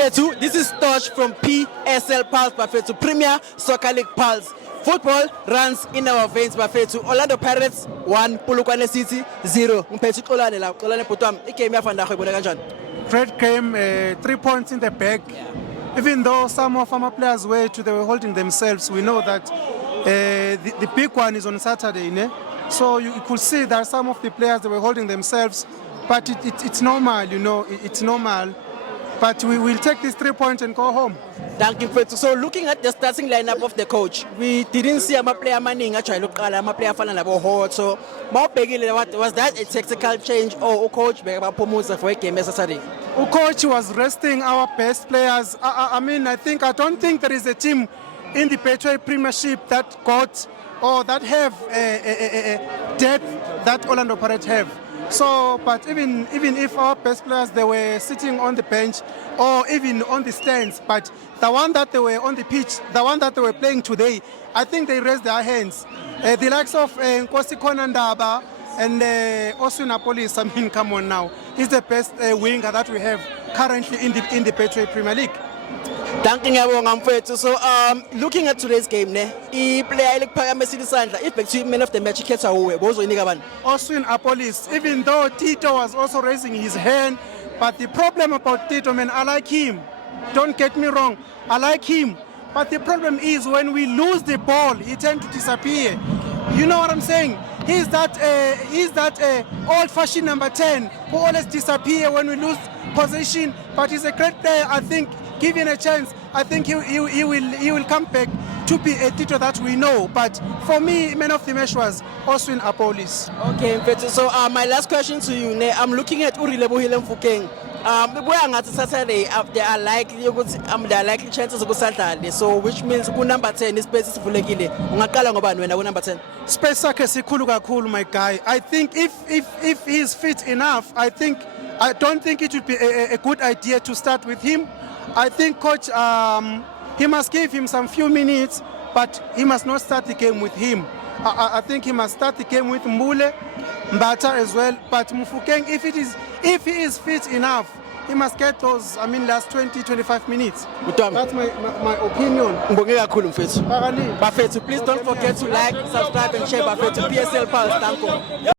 Bafethu, this is Tosh from PSL Pulse, Bafethu, Premier Soccer League Pulse. Football runs in our veins, Bafethu. Orlando Pirates 1, Polokwane City 0. Mphethu Xolani la, Xolani bhuti igame yafana nakho ibona kanjani? Great game, 3 points in the bag. Even though some of our players were holding themselves, we know that the big one is on Saturday. Ne? So you could see that some of the players, they were holding themselves, but it's normal, you know, it's normal. But we will take these 3 points and go home. Thank you, Mfethu. So looking at the starting lineup of the coach, we didn't see a player maning actually look at a player fana labo hot. So what was that a tactical change or coach promotes for a game necessary? Coach was resting our best players. I don't think there is a team in the Betway Premiership that got or that have a depth that Orlando Pirates have. So, but even if our best players, they were sitting on the bench or even on the stands, but the one that they were on the pitch, the one that they were playing today, I think they raised their hands. The likes of Nkosi Konandaba and Oswin, come on now. He's the best winger that we have currently in the Betway Premier League. Thank you, Mfethu. So, looking at today's game, the player like Pagamesidi Sandla, if the man of the match gets away, Oswin Apolis, even though Tito was also raising his hand, but the problem about Tito, man, I like him. Don't get me wrong, I like him. But the problem is when we lose the ball, he tends to disappear. You know what I'm saying? He's that old-fashioned number 10 who always disappear when we lose possession. But he's a great player. I think, given a chance, I think he will come back to be a Tito that we know. But for me, man of the match was Oswin Apolis. Okay, Mfethu. So my last question to you, I'm looking at Uri Lebohile Mfokeng. Saturday, there are likely chances of Saturday. So which means number 10 is space fulekile. Ungaqala ngobani wena number 10? Space sakhe sikhulu kakhulu, my guy. I think if he's fit enough, I don't think it would be a good idea to start with him. I think coach he must give him some few minutes, but he must not start the game with him. I think he must start the game with Mbule, Mbata as well. But Mufokeng, if he is fit enough, he must get those, last 20-25 minutes. That's my opinion. Bafethu, please don't forget to like, subscribe and share Bafethu PSL Pulse. Thank you.